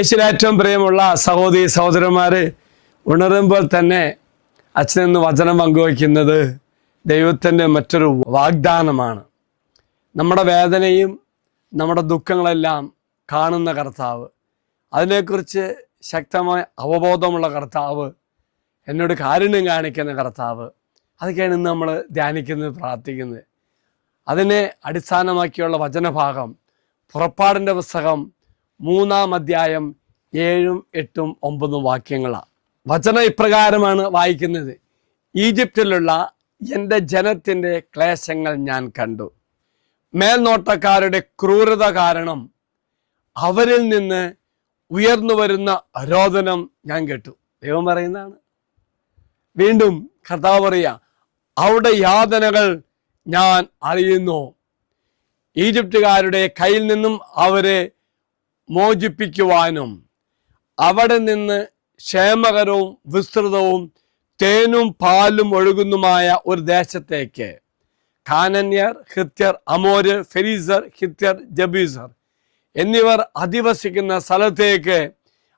യേശുവിൽ ഏറ്റവും പ്രിയമുള്ള സഹോദരി സഹോദരന്മാരെ, ഉണരുമ്പോൾ തന്നെ അച്ഛനെന്ന് വചനം പങ്കുവയ്ക്കുന്നത് ദൈവത്തിൻ്റെ മറ്റൊരു വാഗ്ദാനമാണ്. നമ്മുടെ വേദനയും നമ്മുടെ ദുഃഖങ്ങളെല്ലാം കാണുന്ന കർത്താവ്, അതിനെക്കുറിച്ച് ശക്തമായ അവബോധമുള്ള കർത്താവ്, എന്നോട് കാരുണ്യം കാണിക്കുന്ന കർത്താവ്, അതൊക്കെയാണ് ഇന്ന് നമ്മൾ ധ്യാനിക്കുന്നത്, പ്രാർത്ഥിക്കുന്നത്. അതിനെ അടിസ്ഥാനമാക്കിയുള്ള വചനഭാഗം പുറപ്പാടിൻ്റെ പുസ്തകം 3-ാം അധ്യായം 7, 8, 9 വാക്യങ്ങളാണ്. വചനം ഇപ്രകാരമാണ് വായിക്കുന്നത്: ഈജിപ്തിലുള്ള എൻ്റെ ജനത്തിൻ്റെ ക്ലേശങ്ങൾ ഞാൻ കണ്ടു, മേൽനോട്ടക്കാരുടെ ക്രൂരത കാരണം അവരിൽ നിന്ന് ഉയർന്നു വരുന്ന രോദനം ഞാൻ കേട്ടു. ദൈവം പറയുന്നതാണ്. വീണ്ടും കർത്താവ് പറയുക, അവിടെ യാതനകൾ ഞാൻ അറിയുന്നു. ഈജിപ്തുകാരുടെ കയ്യിൽ നിന്നും അവരെ മോചിപ്പിക്കുവാനും അവിടെ നിന്ന് ക്ഷേമകരവും വിസ്തൃതവും തേനും പാലും ഒഴുകുന്നുമായ ഒരു ദേശത്തേക്ക് കാനന്യർ, ഹിത്യർ, അമോര്, ഫെരീസർ, ഹിത്യർ, ജബീസർ എന്നിവർ അധിവസിക്കുന്ന സ്ഥലത്തേക്ക്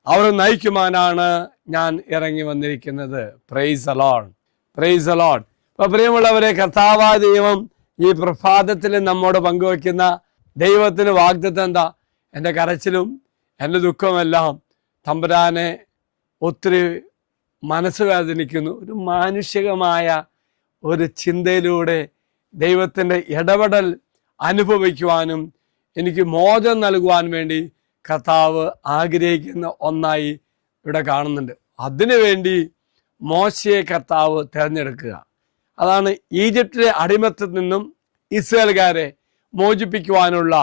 അവർ നയിക്കുവാനാണ് ഞാൻ ഇറങ്ങി വന്നിരിക്കുന്നത്. Praise the Lord, praise the Lord. അപ്പോൾ പ്രിയമുള്ളവരെ, കർത്താവായ ദൈവം ഈ പ്രഭാതത്തിൽ നമ്മോട് പങ്കുവയ്ക്കുന്ന ദൈവത്തിന് വാഗ്ദത്തം എന്താ? എൻ്റെ കരച്ചിലും എൻ്റെ ദുഃഖമെല്ലാം തമ്പുരാനെ ഒത്തിരി മനസ്സ് വേദനിക്കുന്നു. ഒരു മാനുഷികമായ ഒരു ചിന്തയിലൂടെ ദൈവത്തിൻ്റെ ഇടപെടൽ അനുഭവിക്കുവാനും എനിക്ക് മോചനം നൽകുവാൻ വേണ്ടി കർത്താവ് ആഗ്രഹിക്കുന്ന ഒന്നായി ഇവിടെ കാണുന്നുണ്ട്. അതിനുവേണ്ടി മോശയെ കർത്താവ് തിരഞ്ഞെടുക്കുക. അതാണ് ഈജിപ്തിലെ അടിമത്തത്തിൽ നിന്നും ഇസ്രായേൽക്കാരെ മോചിപ്പിക്കുവാനുള്ള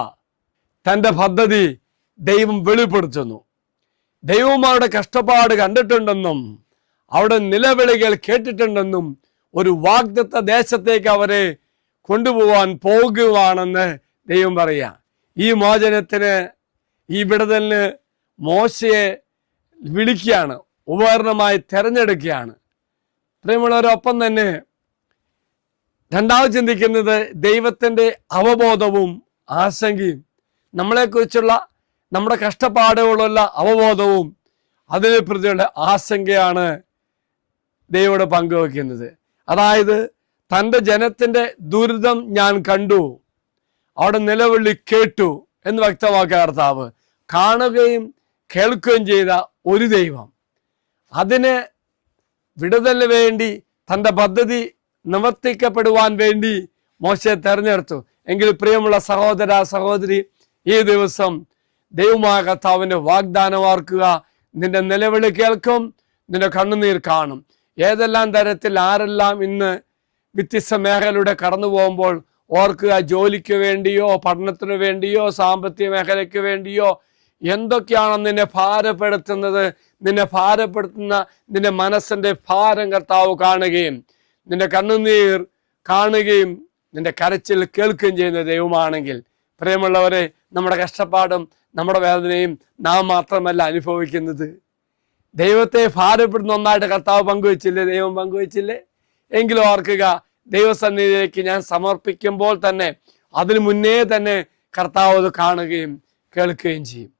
തൻ്റെ പദ്ധതി ദൈവം വെളിപ്പെടുത്തുന്നു. ദൈവം അവരുടെ കഷ്ടപ്പാട് കണ്ടിട്ടുണ്ടെന്നും അവിടെ നിലവിളികൾ കേട്ടിട്ടുണ്ടെന്നും ഒരു വാഗ്ദത്ത ദേശത്തേക്ക് അവരെ കൊണ്ടുപോകാൻ പോകുവാണെന്ന് ദൈവം പറയുക. ഈ മോചനത്തിന്, ഈ വിടുതലിന് മോശയെ വിളിക്കുകയാണ്, ഉപകരണമായി തിരഞ്ഞെടുക്കുകയാണ്. പ്രിയമുള്ളവരൊപ്പം തന്നെ രണ്ടാമത് ചിന്തിക്കുന്നത് ദൈവത്തിൻ്റെ അവബോധവും ആശങ്കയും, നമ്മളെക്കുറിച്ചുള്ള നമ്മുടെ കഷ്ടപ്പാടുകളുള്ള അവബോധവും അതിനെ പ്രതിയുള്ള ആശങ്കയാണ് ദൈവത്തോട് പങ്കുവയ്ക്കുന്നത്. അതായത് തൻ്റെ ജനത്തിൻ്റെ ദുരിതം ഞാൻ കണ്ടു, അവിടെ നിലവിളി കേട്ടു എന്ന് വ്യക്തമാക്കിയ കർത്താവ്, കാണുകയും കേൾക്കുകയും ചെയ്ത ഒരു ദൈവം, അതിന് വിടുതലിന് വേണ്ടി തൻ്റെ പദ്ധതി നിവർത്തിക്കപ്പെടുവാൻ വേണ്ടി മോശയെ തെരഞ്ഞെടുത്തു. എങ്കിൽ പ്രിയമുള്ള സഹോദര സഹോദരി, ഈ ദിവസം ദൈവമായ കർത്താവിൻ്റെ വാഗ്ദാനം ഓർക്കുക. നിന്റെ നിലവിളി കേൾക്കും, നിന്റെ കണ്ണുനീർ കാണും. ഏതെല്ലാം തരത്തിൽ ആരെല്ലാം ഇന്ന് വ്യത്യസ്ത മേഖലയുടെ കടന്നു പോകുമ്പോൾ ഓർക്കുക, ജോലിക്ക് വേണ്ടിയോ പഠനത്തിന് വേണ്ടിയോ സാമ്പത്തിക മേഖലയ്ക്ക് വേണ്ടിയോ എന്തൊക്കെയാണ് നിന്നെ ഭാരപ്പെടുത്തുന്നത്, നിന്നെ ഭാരപ്പെടുത്തുന്ന നിന്റെ മനസ്സിൻ്റെ ഭാരം കർത്താവ് കാണുകയും നിന്റെ കണ്ണുനീർ കാണുകയും നിന്റെ കരച്ചിൽ കേൾക്കുകയും ചെയ്യുന്ന ദൈവമാണെങ്കിൽ, പ്രിയമുള്ളവരെ, നമ്മുടെ കഷ്ടപ്പാടും നമ്മുടെ വേദനയും നാം മാത്രമല്ല അനുഭവിക്കുന്നത്. ദൈവത്തെ ഭാരപ്പെടുന്ന ഒന്നായിട്ട് കർത്താവ് പങ്കുവച്ചില്ലേ, ദൈവം പങ്കുവച്ചില്ലേ? എങ്കിലും ഓർക്കുക, ദൈവസന്നിധിയിലേക്ക് ഞാൻ സമർപ്പിക്കുമ്പോൾ തന്നെ അതിനു മുന്നേ തന്നെ കർത്താവ് അത് കാണുകയും കേൾക്കുകയും ചെയ്യും.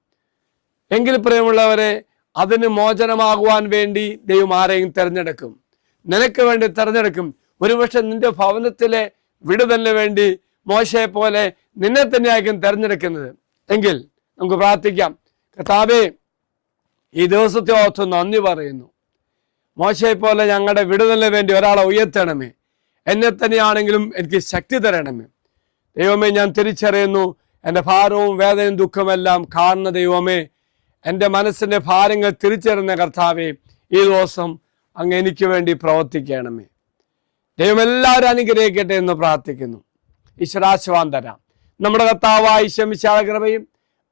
എങ്കിൽ പ്രിയമുള്ളവരെ, അതിന് മോചനമാകുവാൻ വേണ്ടി ദൈവം ആരെയും തിരഞ്ഞെടുക്കും, നിനക്ക് വേണ്ടി തിരഞ്ഞെടുക്കും. ഒരുപക്ഷെ നിന്റെ ഭവനത്തിലെ വിടുതലിന് വേണ്ടി മോശയെ പോലെ നിന്നെ തന്നെയായിരിക്കും തിരഞ്ഞെടുക്കുന്നത്. എങ്കിൽ നമുക്ക് പ്രാർത്ഥിക്കാം. കർത്താവേ, ഈ ദിവസത്തെ ഓർത്ത് നന്ദി പറയുന്നു. മോശയെ പോലെ ഞങ്ങളുടെ വിടുതലിന് വേണ്ടി ഒരാളെ ഉയർത്തണമേ. എന്നെ തന്നെയാണെങ്കിലും എനിക്ക് ശക്തി തരണമേ. ദൈവമേ, ഞാൻ തിരിച്ചറിയുന്നു, എൻ്റെ ഭാരവും വേദനയും ദുഃഖമെല്ലാം കാണുന്ന ദൈവമേ, എൻ്റെ മനസ്സിൻ്റെ ഭാരങ്ങൾ തിരിച്ചറിയുന്ന കർത്താവേ, ഈ ദിവസം അങ്ങ് എനിക്ക് വേണ്ടി പ്രവർത്തിക്കണമേ. ദൈവം എല്ലാവരും അനുഗ്രഹിക്കട്ടെ എന്ന് പ്രാർത്ഥിക്കുന്നു. ഈശ്വരാശീർവാദം തരാം. നമ്മുടെ കർത്താവായ ഈശോമിശിഹായുടെ കൃപയും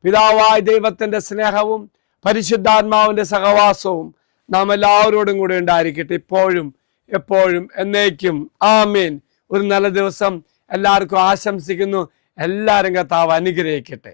പിതാവായ ദൈവത്തിൻ്റെ സ്നേഹവും പരിശുദ്ധാത്മാവിൻ്റെ സഹവാസവും നാം എല്ലാവരോടും കൂടെ ഉണ്ടായിരിക്കട്ടെ, ഇപ്പോഴും എപ്പോഴും എന്നേക്കും. ആമേൻ. ഒരു നല്ല ദിവസം എല്ലാവർക്കും ആശംസിക്കുന്നു. എല്ലാവരും കർത്താവ് അനുഗ്രഹിക്കട്ടെ.